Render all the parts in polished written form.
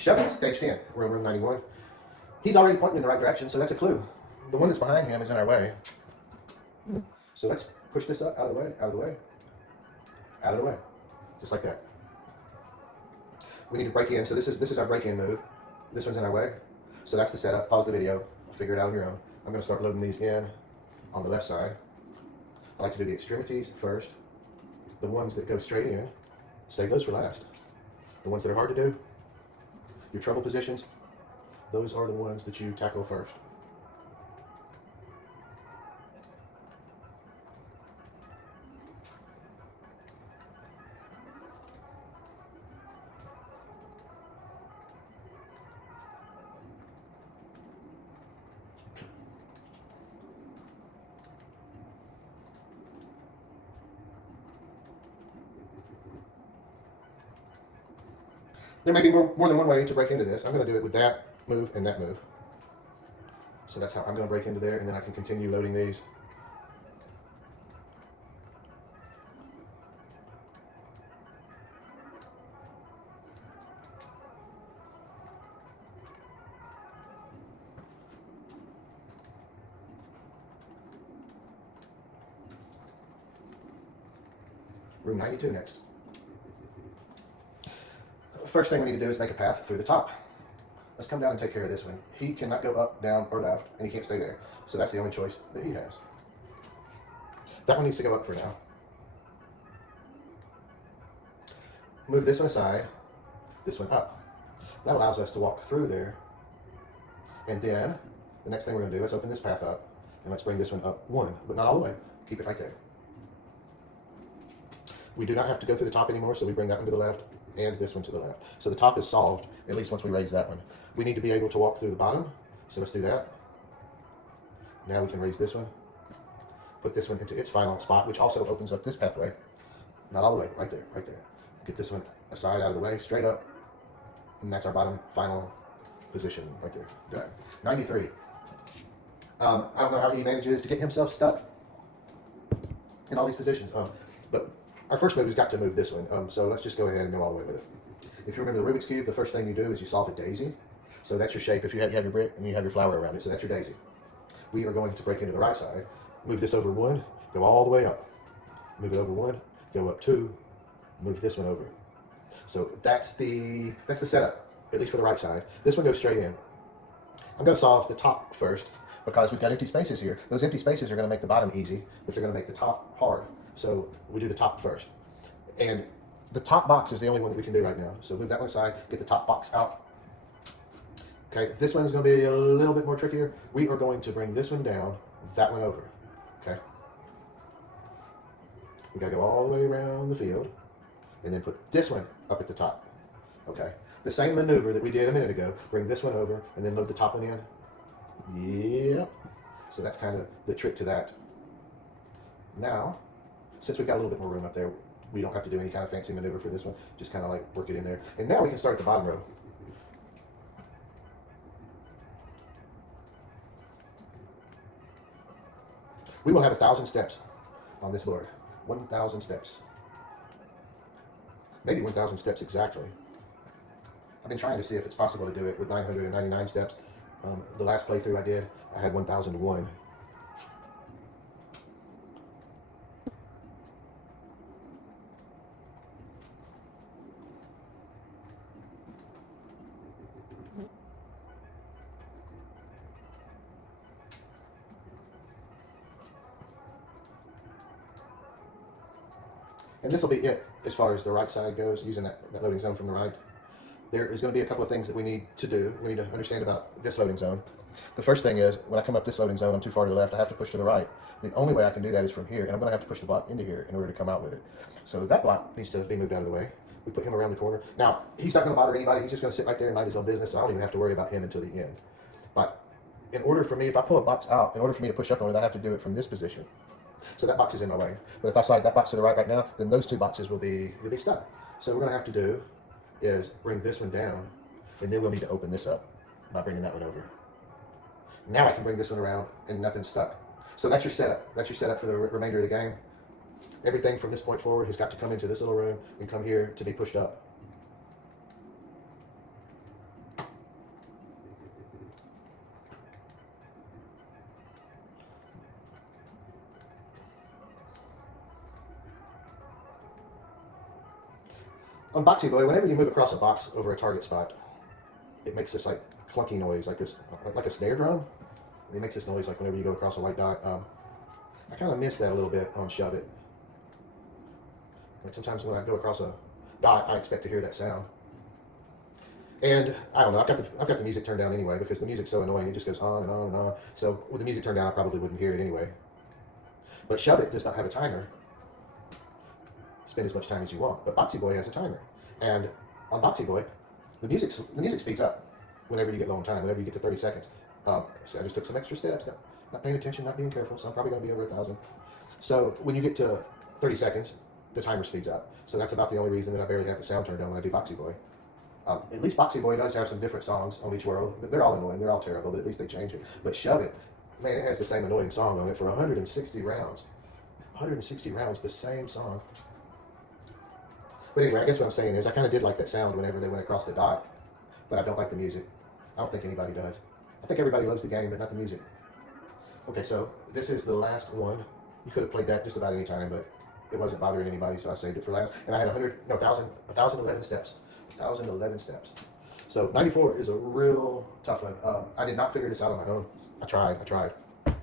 Chevy, stage 10, we're in room 91. He's already pointing in the right direction, so that's a clue. The one that's behind him is in our way. So let's push this up, out of the way, out of the way, out of the way, just like that. We need to break in, so this is our break-in move. This one's in our way, so that's the setup. Pause the video, figure it out on your own. I'm going to start loading these in on the left side. I like to do the extremities first. The ones that go straight in, save those for last. The ones that are hard to do, your treble positions, those are the ones that you tackle first. There may be more than one way to break into this. I'm going to do it with that move and that move. So that's how I'm going to break into there, and then I can continue loading these. Room 92 next. First thing we need to do is make a path through the top. Let's come down and take care of this one. He cannot go up, down, or left, and he can't stay there. So that's the only choice that he has. That one needs to go up for now. Move this one aside, this one up. That allows us to walk through there. And then, the next thing we're going to do is open this path up, and let's bring this one up one, but not all the way. Keep it right there. We do not have to go through the top anymore, so we bring that one to the left, and this one to the left. So the top is solved, at least once we raise that one. We need to be able to walk through the bottom, so let's do that. Now we can raise this one, put this one into its final spot, which also opens up this pathway. Not all the way, right there, right there. Get this one aside, out of the way, straight up, and that's our bottom final position right there. Done. 93. I don't know how he manages to get himself stuck in all these positions, but our first move has got to move this one, so let's just go ahead and go all the way with it. If you remember the Rubik's Cube, the first thing you do is you solve a daisy. So that's your shape. If you have your brick and you have your flower around it, so that's your daisy. We are going to break into the right side, move this over one, go all the way up. Move it over one, go up two, move this one over. So that's the setup, at least for the right side. This one goes straight in. I'm going to solve the top first because we've got empty spaces here. Those empty spaces are going to make the bottom easy, but they're going to make the top hard. So we do the top first. And the top box is the only one that we can do right now. So move that one aside, get the top box out. Okay, this one's going to be a little bit more trickier. We are going to bring this one down, that one over. Okay. We got to go all the way around the field and then put this one up at the top. Okay. The same maneuver that we did a minute ago. Bring this one over and then load the top one in. Yep. So that's kind of the trick to that. Now, since we've got a little bit more room up there, we don't have to do any kind of fancy maneuver for this one. Just kind of like work it in there. And now we can start at the bottom row. We will have 1,000 steps on this board. 1,000 steps. Maybe 1,000 steps exactly. I've been trying to see if it's possible to do it with 999 steps. The last playthrough I did, I had 1,001. And this will be it as far as the right side goes, using that loading zone from the right. There is going to be a couple of things that we need to do. We need to understand about this loading zone. The first thing is, when I come up this loading zone, I'm too far to the left, I have to push to the right. The only way I can do that is from here, and I'm going to have to push the block into here in order to come out with it. So that block needs to be moved out of the way. We put him around the corner. Now, he's not going to bother anybody. He's just going to sit right there and mind his own business, so I don't even have to worry about him until the end. But in order for me, if I pull a box out, in order for me to push up on it, I have to do it from this position. So that box is in my way. But if I slide that box to the right now, then those two boxes will be stuck. So what we're going to have to do is bring this one down, and then we'll need to open this up by bringing that one over. Now I can bring this one around, and nothing's stuck. So that's your setup. That's your setup for the remainder of the game. Everything from this point forward has got to come into this little room and come here to be pushed up. On Boxy Boy, whenever you move across a box over a target spot, it makes this like clunky noise, like this, like a snare drum. It makes this noise like whenever you go across a white dot. I kind of miss that a little bit on Shove It. Like sometimes when I go across a dot, I expect to hear that sound. And I don't know, I've got the music turned down anyway because the music's so annoying. It just goes on and on and on. So with the music turned down, I probably wouldn't hear it anyway. But Shove It does not have a timer. Spend as much time as you want. But Boxy Boy has a timer. And on Boxy Boy, the music speeds up whenever you get low on time, whenever you get to 30 seconds. See, I just took some extra steps. Not paying attention, not being careful, so I'm probably going to be over 1,000. So when you get to 30 seconds, the timer speeds up. So that's about the only reason that I barely have the sound turned on when I do Boxy Boy. At least Boxy Boy does have some different songs on each world. They're all annoying, they're all terrible, but at least they change it. But Shove It, man, it has the same annoying song on it for 160 rounds. 160 rounds, the same song. But anyway, I guess what I'm saying is I kind of did like that sound whenever they went across the dot, but I don't like the music. I don't think anybody does. I think everybody loves the game, but not the music. Okay, so this is the last one. You could have played that just about any time, but it wasn't bothering anybody, so I saved it for last. And I had 1,011 steps. 1,011 steps. So 94 is a real tough one. I did not figure this out on my own. I tried.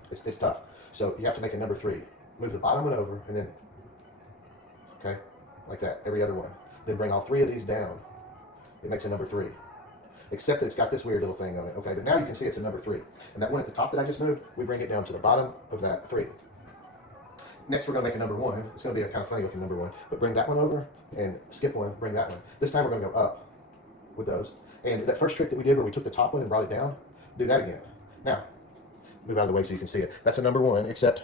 It's tough. So you have to make a number 3. Move the bottom one over, and then, okay, like that, every other one. Then bring all 3 of these down. It makes a number 3. Except that it's got this weird little thing on it, okay? But now you can see it's a number 3. And that one at the top that I just moved, we bring it down to the bottom of that 3. Next, we're going to make a number 1. It's going to be a kind of funny looking number 1. But bring that one over and skip one, bring that one. This time we're going to go up with those. And that first trick that we did where we took the top one and brought it down, do that again. Now, move out of the way so you can see it. That's a number 1, except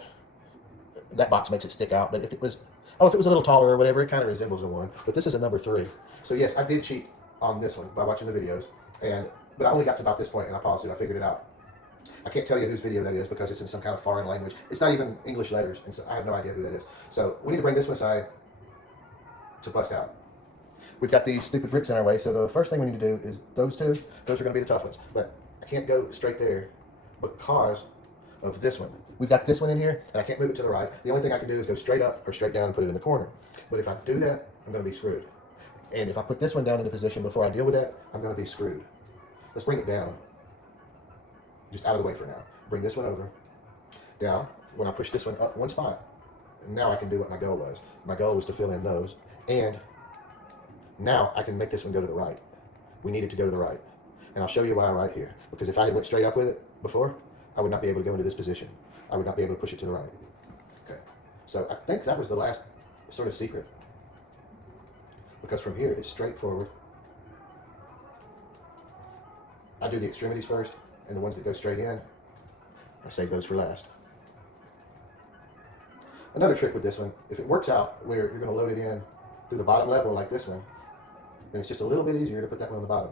that box makes it stick out. But if it was a little taller or whatever, it kind of resembles a 1. But this is a number 3. So yes, I did cheat on this one by watching the videos. But I only got to about this point and I paused it. I figured it out. I can't tell you whose video that is because it's in some kind of foreign language. It's not even English letters, and so I have no idea who that is. So we need to bring this one aside to bust out. We've got these stupid bricks in our way, so the first thing we need to do is those two. Those are going to be the tough ones. But I can't go straight there because of this one. We've got this one in here, and I can't move it to the right. The only thing I can do is go straight up or straight down and put it in the corner. But if I do that, I'm going to be screwed. And if I put this one down in the position before I deal with that, I'm going to be screwed. Let's bring it down. Just out of the way for now. Bring this one over. Now, when I push this one up one spot, now I can do what my goal was. My goal was to fill in those. And now I can make this one go to the right. We need it to go to the right. And I'll show you why right here. Because if I had went straight up with it before, I would not be able to go into this position. I would not be able to push it to the right. Okay. So I think that was the last sort of secret. Because from here, it's straightforward. I do the extremities first, and the ones that go straight in, I save those for last. Another trick with this one, if it works out where you're going to load it in through the bottom level like this one, then it's just a little bit easier to put that one on the bottom.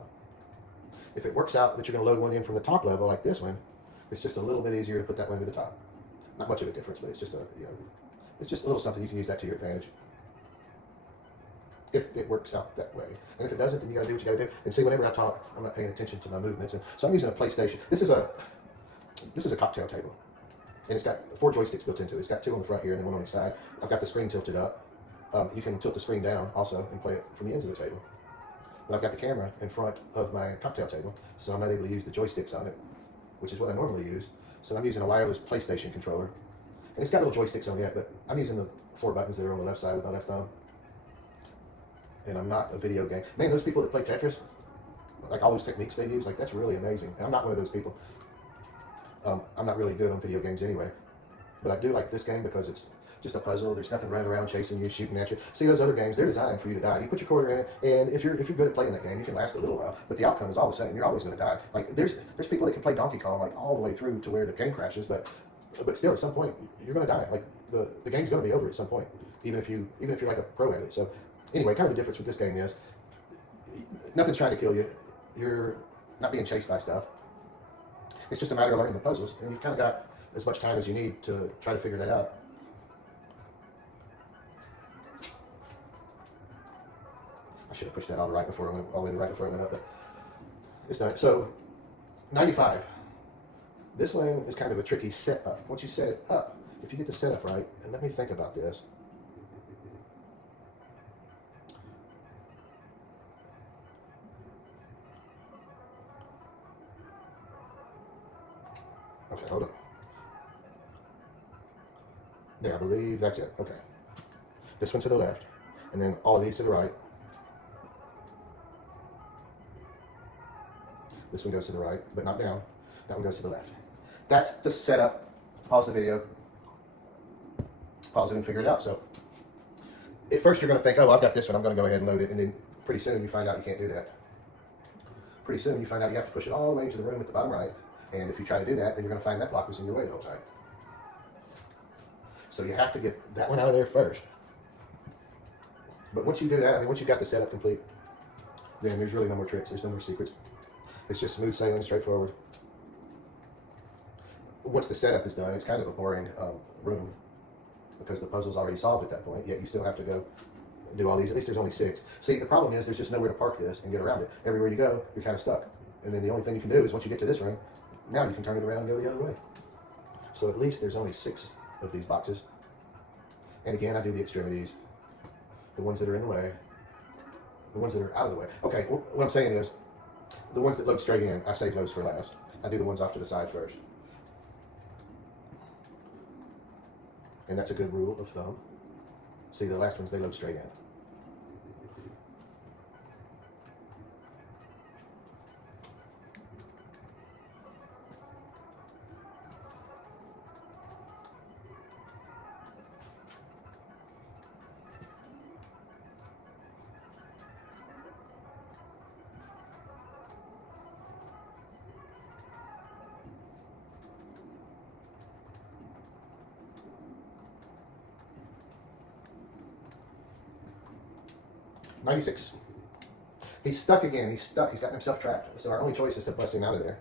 If it works out that you're going to load one in from the top level like this one, it's just a little bit easier to put that one to the top. Not much of a difference, but it's just it's just a little something. You can use that to your advantage. If it works out that way. And if it doesn't, then you gotta do what you gotta do. And see, whenever I talk, I'm not paying attention to my movements. And so I'm using a PlayStation. This is a cocktail table. And it's got 4 joysticks built into it. It's got 2 on the front here and then 1 on each side. I've got the screen tilted up. You can tilt the screen down also and play it from the ends of the table. But I've got the camera in front of my cocktail table, so I'm not able to use the joysticks on it, which is what I normally use. So I'm using a wireless PlayStation controller. And it's got little joysticks on it, but I'm using the 4 buttons that are on the left side with my left thumb. And I'm not a video game. Man, those people that play Tetris, like all those techniques they use, like that's really amazing. And I'm not one of those people. I'm not really good on video games anyway. But I do like this game because it's just a puzzle. There's nothing running around chasing you, shooting at you. See, those other games, they're designed for you to die. You put your quarter in it, and if you're good at playing that game, you can last a little while. But the outcome is all the same. You're always going to die. Like there's people that can play Donkey Kong like all the way through to where the game crashes, but still at some point you're going to die. Like the game's going to be over at some point, even if you're like a pro at it. So anyway, kind of the difference with this game is nothing's trying to kill you. You're not being chased by stuff. It's just a matter of learning the puzzles, and you've kind of got as much time as you need to try to figure that out. I should have pushed that all the way before it went up, but it's done. So 95. This one is kind of a tricky setup. Once you set it up, if you get the setup right, and let me think about this. Okay, hold on. There, I believe that's it. Okay. This one to the left, and then all of these to the right. This one goes to the right, but not down. That one goes to the left. That's the setup. Pause the video. Pause it and figure it out. So, at first you're going to think, oh, I've got this one. I'm going to go ahead and load it. And then pretty soon you find out you can't do that. Pretty soon you find out you have to push it all the way to the room at the bottom right. And if you try to do that, then you're going to find that block was in your way the whole time. So you have to get that one out of there first. But once you do that, I mean, once you've got the setup complete, then there's really no more tricks. There's no more secrets. It's just smooth sailing, straightforward. Once the setup is done, it's kind of a boring room because the puzzle's already solved at that point, yet you still have to go do all these. At least there's only 6. See, the problem is there's just nowhere to park this and get around it. Everywhere you go, you're kind of stuck. And then the only thing you can do is once you get to this room, now you can turn it around and go the other way. So at least there's only 6 of these boxes. And again, I do the extremities, the ones that are in the way, the ones that are out of the way. Okay, well, what I'm saying is, the ones that look straight in, I save those for last. I do the ones off to the side first. And that's a good rule of thumb. See, the last ones, they load straight in. $96. He's stuck again. He's stuck. He's gotten himself trapped. So our only choice is to bust him out of there.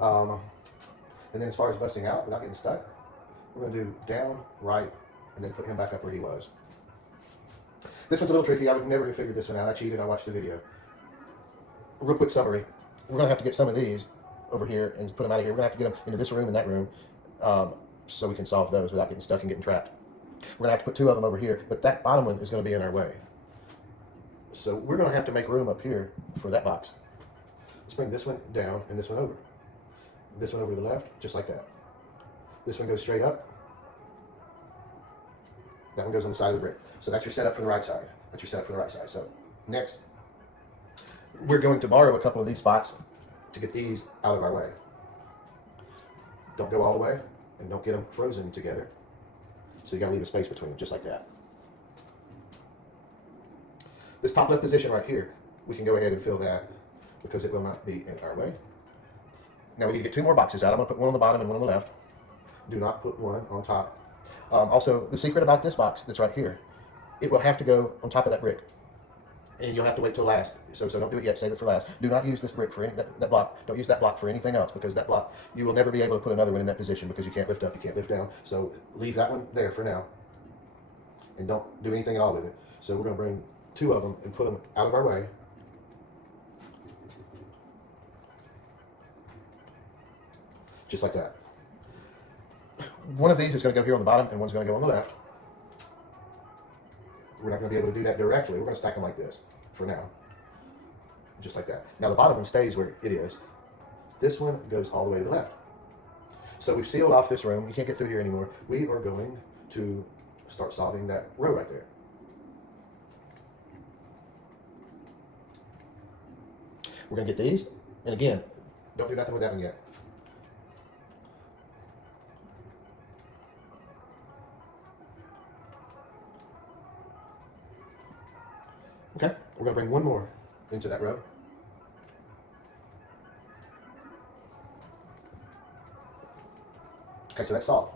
And then as far as busting out without getting stuck, we're going to do down, right, and then put him back up where he was. This one's a little tricky. I would never have figured this one out. I cheated. I watched the video. Real quick summary. We're going to have to get some of these over here and put them out of here. We're going to have to get them into this room and that room so we can solve those without getting stuck and getting trapped. We're going to have to put 2 of them over here, but that bottom one is going to be in our way. So we're going to have to make room up here for that box. Let's bring this one down and this one over. This one over to the left, just like that. This one goes straight up. That one goes on the side of the brick. So that's your setup for the right side. That's your setup for the right side. So next, we're going to borrow a couple of these spots to get these out of our way. Don't go all the way and don't get them frozen together. So you got to leave a space between them, just like that. This top left position right here, we can go ahead and fill that because it will not be in our way. Now we need to get 2 more boxes out. I'm going to put one on the bottom and one on the left. Do not put one on top. Also, the secret about this box that's right here, it will have to go on top of that brick. And you'll have to wait till last. So don't do it yet. Save it for last. Do not use this brick for that block. Don't use that block for anything else because that block, you will never be able to put another one in that position because you can't lift up, you can't lift down. So leave that one there for now. And don't do anything at all with it. So we're going to bring 2 of them and put them out of our way. Just like that. One of these is going to go here on the bottom and one's going to go on the left. We're not going to be able to do that directly. We're going to stack them like this for now. Just like that. Now the bottom one stays where it is. This one goes all the way to the left. So we've sealed off this room. You can't get through here anymore. We are going to start solving that row right there. We're going to get these. And again, don't do nothing with that one yet. Okay, we're going to bring one more into that row. Okay, so that's solved.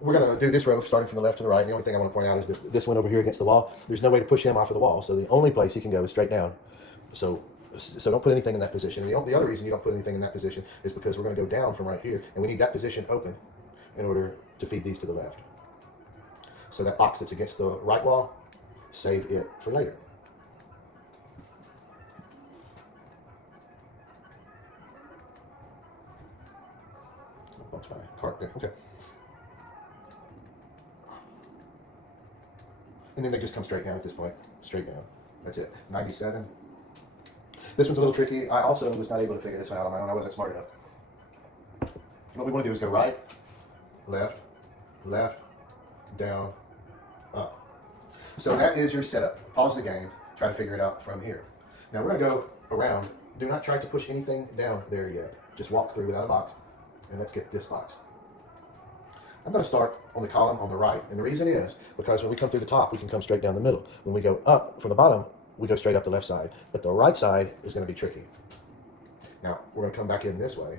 We're going to do this row starting from the left to the right. The only thing I want to point out is that this one over here against the wall, there's no way to push him off of the wall. So the only place he can go is straight down. So don't put anything in that position. The other reason you don't put anything in that position is because we're going to go down from right here, and we need that position open in order to feed these to the left. So that box that's against the right wall, save it for later. Box my cart there. Okay. And then they just come straight down at this point. Straight down. That's it. 97. This one's a little tricky. I also was not able to figure this one out on my own. I wasn't smart enough. What we want to do is go right, left, left, down, up. So that is your setup. Pause the game, try to figure it out from here. Now we're going to go around. Do not try to push anything down there yet. Just walk through without a box, and let's get this box. I'm going to start on the column on the right, and the reason is because when we come through the top, we can come straight down the middle. When we go up from the bottom, we go straight up the left side, but the right side is going to be tricky. Now, we're going to come back in this way.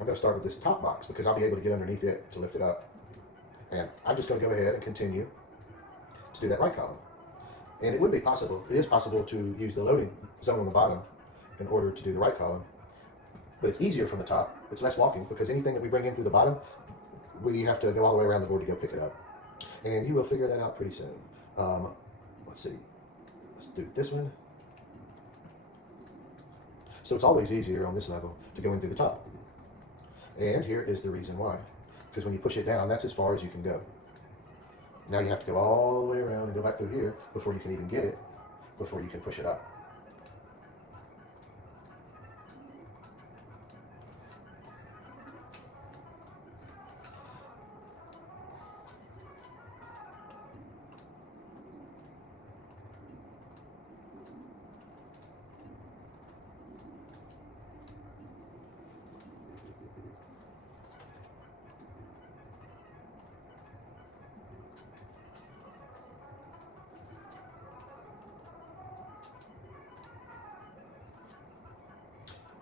I'm going to start with this top box because I'll be able to get underneath it to lift it up. And I'm just going to go ahead and continue to do that right column. And it would be possible, it is possible to use the loading zone on the bottom in order to do the right column. But it's easier from the top. It's less walking because anything that we bring in through the bottom, we have to go all the way around the board to go pick it up. And you will figure that out pretty soon. Let's see. Let's do this one. So it's always easier on this level to go in through the top. And here is the reason why. Because when you push it down, that's as far as you can go. Now you have to go all the way around and go back through here before you can even get it, before you can push it up.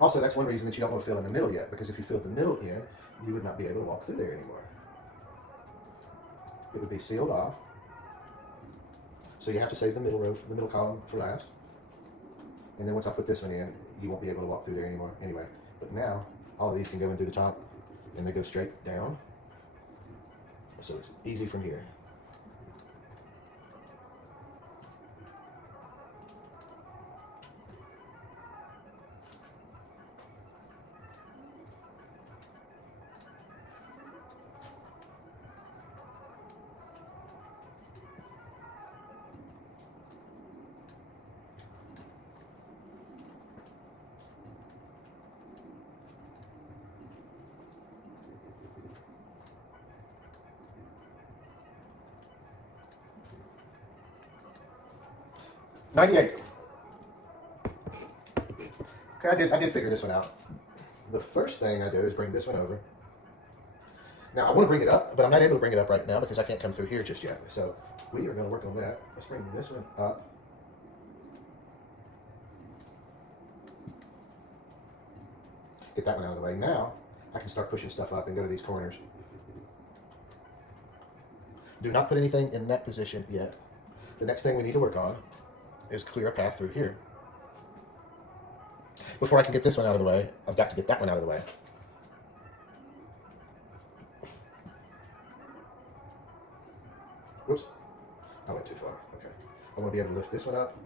Also, that's one reason that you don't want to fill in the middle yet, because if you filled the middle in, you would not be able to walk through there anymore. It would be sealed off. So you have to save the middle row, the middle column for last. And then once I put this one in, you won't be able to walk through there anymore anyway. But now, all of these can go in through the top, and they go straight down. So it's easy from here. $98. Okay, I did figure this one out. The first thing I do is bring this one over. Now I want to bring it up, but I'm not able to bring it up right now because I can't come through here just yet. So we are going to work on that. Let's bring this one up. Get that one out of the way. Now I can start pushing stuff up and go to these corners. Do not put anything in that position yet. The next thing we need to work on is clear a path through here. Before I can get this one out of the way, I've got to get that one out of the way. Whoops. I went too far. Okay. I'm going to be able to lift this one up.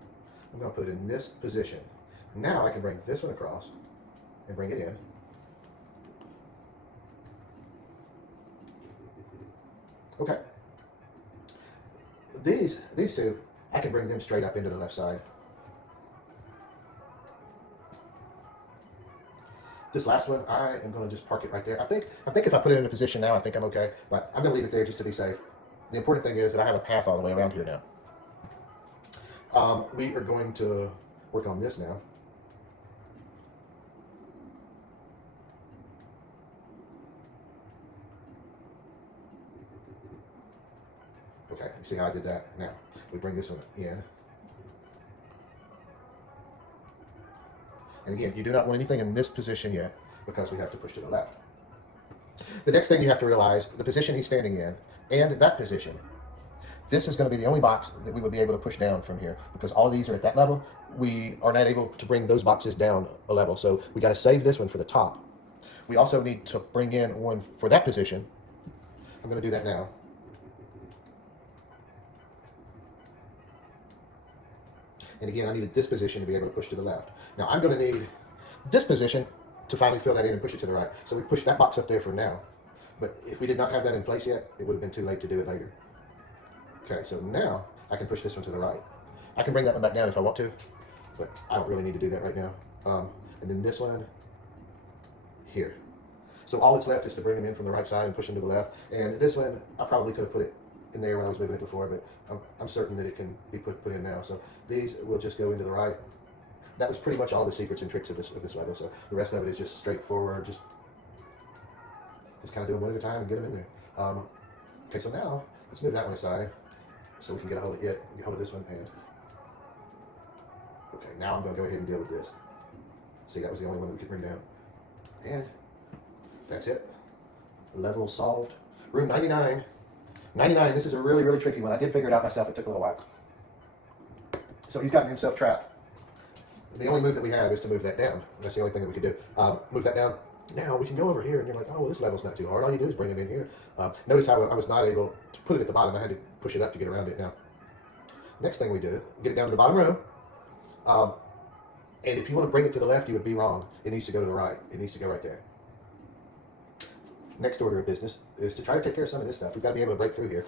I'm going to put it in this position. Now I can bring this one across and bring it in. Okay. These two, I can bring them straight up into the left side. This last one, I am going to just park it right there. I think if I put it in a position now, I think I'm okay. But I'm going to leave it there just to be safe. The important thing is that I have a path all the way around here now. We are going to work on this now. Okay, you see how I did that? Now, we bring this one in. And again, you do not want anything in this position yet because we have to push to the left. The next thing you have to realize, the position he's standing in and that position, this is going to be the only box that we would be able to push down from here because all of these are at that level. We are not able to bring those boxes down a level, so we got to save this one for the top. We also need to bring in one for that position. I'm going to do that now. And again, I needed this position to be able to push to the left. Now I'm going to need this position to finally fill that in and push it to the right. So we push that box up there for now. But if we did not have that in place yet, it would have been too late to do it later. Okay, so now I can push this one to the right. I can bring that one back down if I want to, but I don't really need to do that right now. And then this one here. So all that's left is to bring him in from the right side and push him to the left. And this one, I probably could have put it in there when I was moving it before, but I'm certain that it can be put in now. So these will just go into the right. That was pretty much all the secrets and tricks of this level. So the rest of it is just straightforward, just kind of doing one at a time and get them in there. Okay, so now let's move that one aside so we can get a hold of this one. And okay, now I'm going to go ahead and deal with this. See, that was the only one that we could bring down. And that's it. Level solved. Room 99. 99, this is a really, really tricky one. I did figure it out myself. It took a little while. So he's gotten himself trapped. The only move that we have is to move that down. That's the only thing that we could do. Move that down. Now we can go over here and you're like, oh, well, this level's not too hard. All you do is bring him in here. Notice how I was not able to put it at the bottom. I had to push it up to get around it now. Next thing we do, get it down to the bottom row. And if you want to bring it to the left, you would be wrong. It needs to go to the right. It needs to go right there. Next order of business is to try to take care of some of this stuff. We've got to be able to break through here.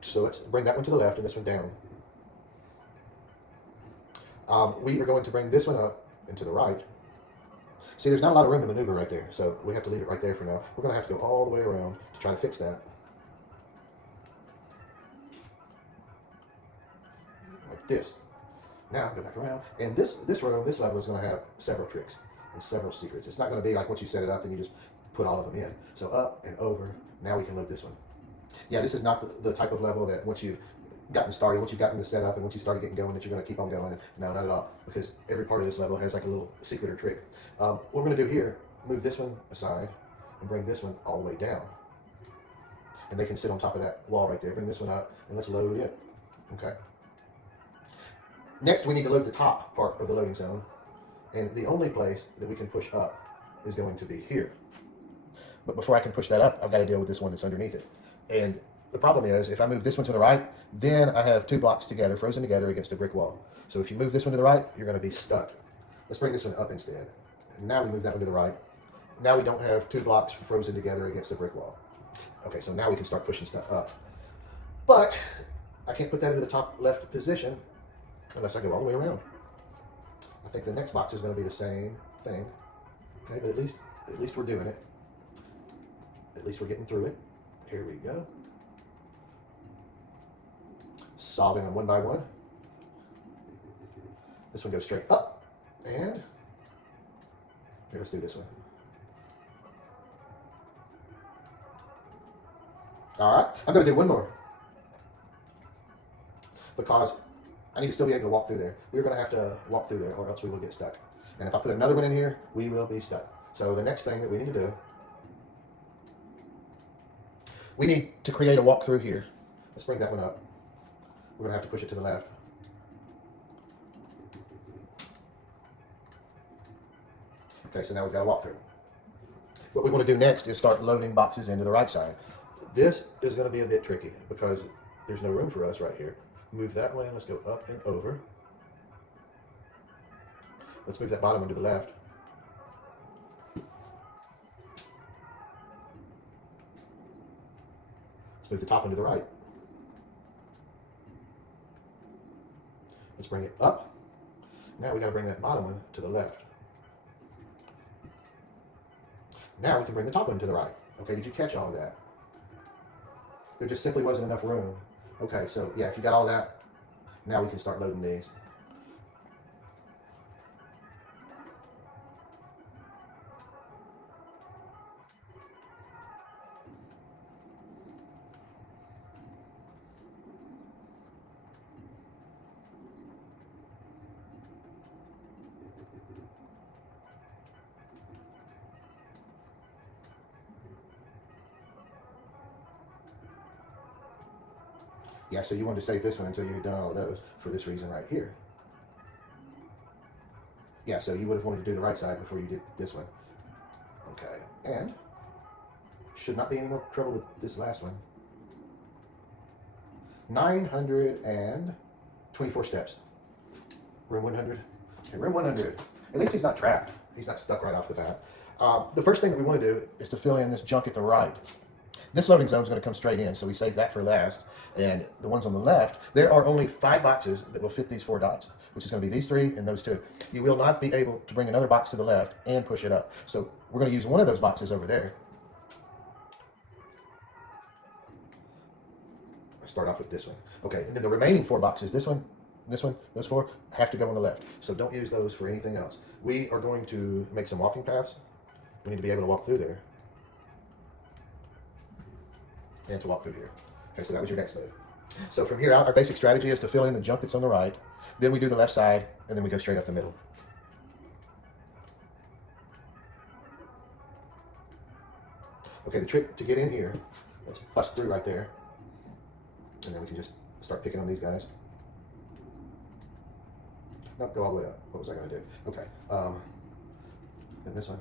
So let's bring that one to the left and this one down. We are going to bring this one up and to the right. See, there's not a lot of room to maneuver right there, so we have to leave it right there for now. We're going to have to go all the way around to try to fix that. Like this. Now, go back around. And this room, this level is going to have several tricks and several secrets. It's not going to be like once you set it up, then you just put all of them in. So up and over. Now we can load this one. Yeah, this is not the type of level that once you've gotten started, once you've gotten the setup, and once you started getting going, that you're going to keep on going. No, not at all. Because every part of this level has like a little secret or trick. What we're going to do here, move this one aside and bring this one all the way down. And they can sit on top of that wall right there. Bring this one up and let's load it. Okay. Next, we need to load the top part of the loading zone. And the only place that we can push up is going to be here. But before I can push that up, I've got to deal with this one that's underneath it. And the problem is, if I move this one to the right, then I have two blocks together, frozen together against a brick wall. So if you move this one to the right, you're going to be stuck. Let's bring this one up instead. And now we move that one to the right. Now we don't have two blocks frozen together against a brick wall. Okay, so now we can start pushing stuff up. But I can't put that into the top left position unless I go all the way around. I think the next box is going to be the same thing. Okay, but at least we're doing it. At least we're getting through it. Here we go. Solving them one by one. This one goes straight up. And here, let's do this one. All right, I'm going to do one more. Because I need to still be able to walk through there. We're going to have to walk through there or else we will get stuck. And if I put another one in here, we will be stuck. So the next thing that we need to do, we need to create a walk through here. Let's bring that one up. We're going to have to push it to the left. Okay, so now we've got a walk through. What we want to do next is start loading boxes into the right side. This is going to be a bit tricky because there's no room for us right here. Move that way and let's go up and over. Let's move that bottom one to the left. Let's move the top one to the right. Let's bring it up. Now we got to bring that bottom one to the left. Now we can bring the top one to the right. Okay, did you catch all of that? There just simply wasn't enough room. Okay, so yeah, if you got all that, now we can start loading these. Yeah, so you wanted to save this one until you had done all of those for this reason right here. Yeah, so you would have wanted to do the right side before you did this one. Okay, and should not be any more trouble with this last one. 924 steps. Room 100. Okay, room 100. At least he's not trapped. He's not stuck right off the bat. The first thing that we want to do is to fill in this junk at the right. This loading zone is going to come straight in, so we save that for last. And the ones on the left, there are only 5 boxes that will fit these 4 dots, which is going to be these 3 and those 2. You will not be able to bring another box to the left and push it up. So we're going to use one of those boxes over there. start off with this one. Okay, and then the remaining 4 boxes, this one, those 4, have to go on the left. So don't use those for anything else. We are going to make some walking paths. We need to be able to walk through there. And to walk through here. Okay, so that was your next move. So from here out, our basic strategy is to fill in the junk that's on the right. Then we do the left side, and then we go straight up the middle. Okay, the trick to get in here, let's bust through right there. And then we can just start picking on these guys. No, go all the way up. What was I going to do? Okay. Then this one.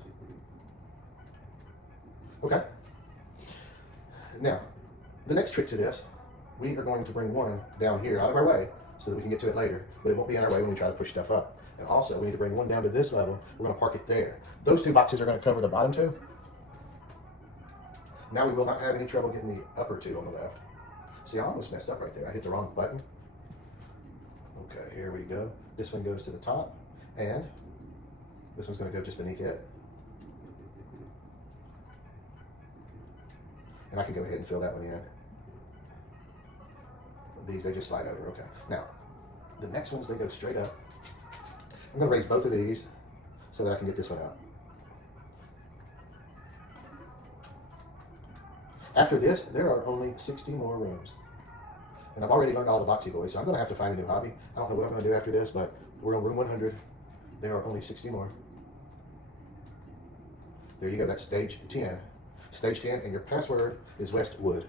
Okay. Now, the next trick to this, we are going to bring one down here out of our way so that we can get to it later, but it won't be in our way when we try to push stuff up. And also, we need to bring one down to this level. We're going to park it there. Those 2 boxes are going to cover the bottom 2. Now we will not have any trouble getting the upper 2 on the left. See, I almost messed up right there. I hit the wrong button. Okay, here we go. This one goes to the top, and this one's going to go just beneath it. And I can go ahead and fill that one in. These, they just slide over. Okay. Now, the next ones, they go straight up. I'm going to raise both of these so that I can get this one out. After this, there are only 60 more rooms. And I've already learned all the Boxy Boys, so I'm going to have to find a new hobby. I don't know what I'm going to do after this, but we're on room 100. There are only 60 more. There you go. That's stage 10. Stage 10, and your password is Westwood.